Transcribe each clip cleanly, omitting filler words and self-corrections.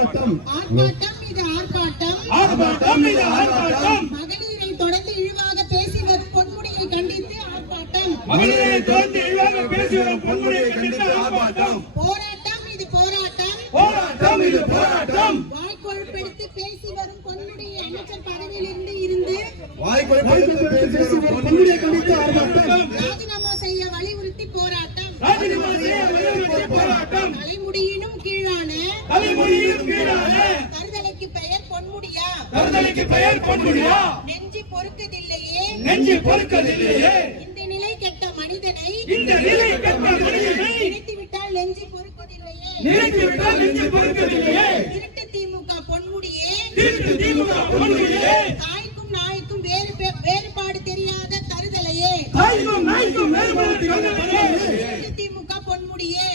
ஆர்ப்பாட்டம் இது ஆர்ப்பாட்டம் மகளிரை தொடர்ந்து இழிவாக பேசி வரும் பொன்முடியை கண்டித்து ஆர்ப்பாட்டம் போராட்டம் இது போராட்டம் வாய்க்கொழுப்பெடுத்து பேசி வரும் பொன்முடியை அமைச்சர் பதவியிலிருந்து ராஜினாமா செய்ய வலியுறுத்தி போராட்டம் தலைமுடியினும் கீழான தருதலைக்கு பெயர் பொன்முடியா நெஞ்சு பொறுக்கதில்லையே இந்த நிலை கெட்ட மனிதனை நினைத்துவிட்டால் நெஞ்சு பொறுக்கதில்லையே திருட்டு திமுக பொன்முடியே தாய்க்கும் நாய்க்கும் வேறுபாடு தெரியாத தருதலையே திமுக பொன்முடியே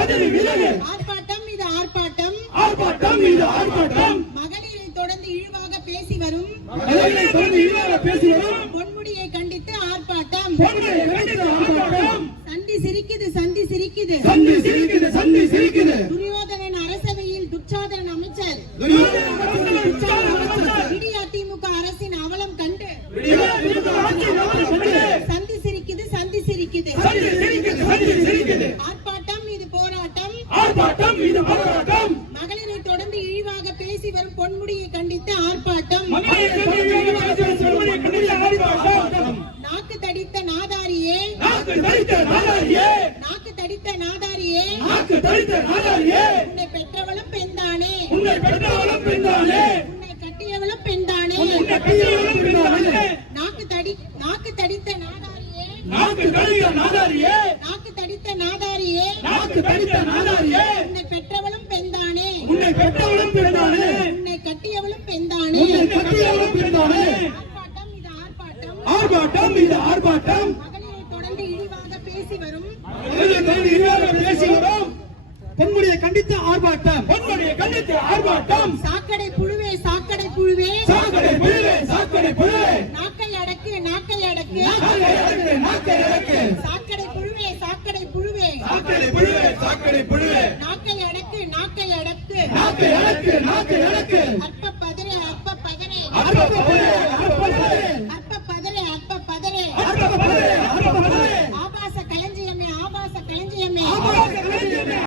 பதவி விலகு ஆர்ப்பாட்டம் இது ஆர்ப்பாட்டம் மகளிரை தொடர்ந்து இழிவாக பேசி வரும் பொன்முடியை கண்டித்து ஆர்ப்பாட்டம் சந்தி சிரிக்குது துரியோதனன் அரசவையில் துச்சாதனன் அமைச்சர் விடியா திமுக அரசின் அவலம் கண்டு சந்தி சிரிக்குது ஆர்ப்பாட்டம் இது போராட்டம் மகளிரை தொடர்ந்து இழிவாக பேசி வரும் பொன்முடியை கண்டித்து ஆர்ப்பாட்டம் நாக்கு தடித்த நாதாரியே உன்னை பெற்றவளும் பெண்தானே உன்னை கட்டியவளும் பெண்தானே நாக்கு தடித்த நாதாரியே உன்னை பெற்றவளும் பெண்தானே உன்னை கட்டியவளும் பெண்தானே ஆர்ப்பாட்டம் இது ஆர்ப்பாட்டம் மகளிரை தொடர்ந்து இழிவாக பேசி வரும் பொன்முடியை கண்டித்து ஆர்ப்பாட்டம் சாக்கடை புழுவே நாக்கை அடக்கு சாக்கடை புழுவே நாக்கை அடக்கு அற்ப பதரே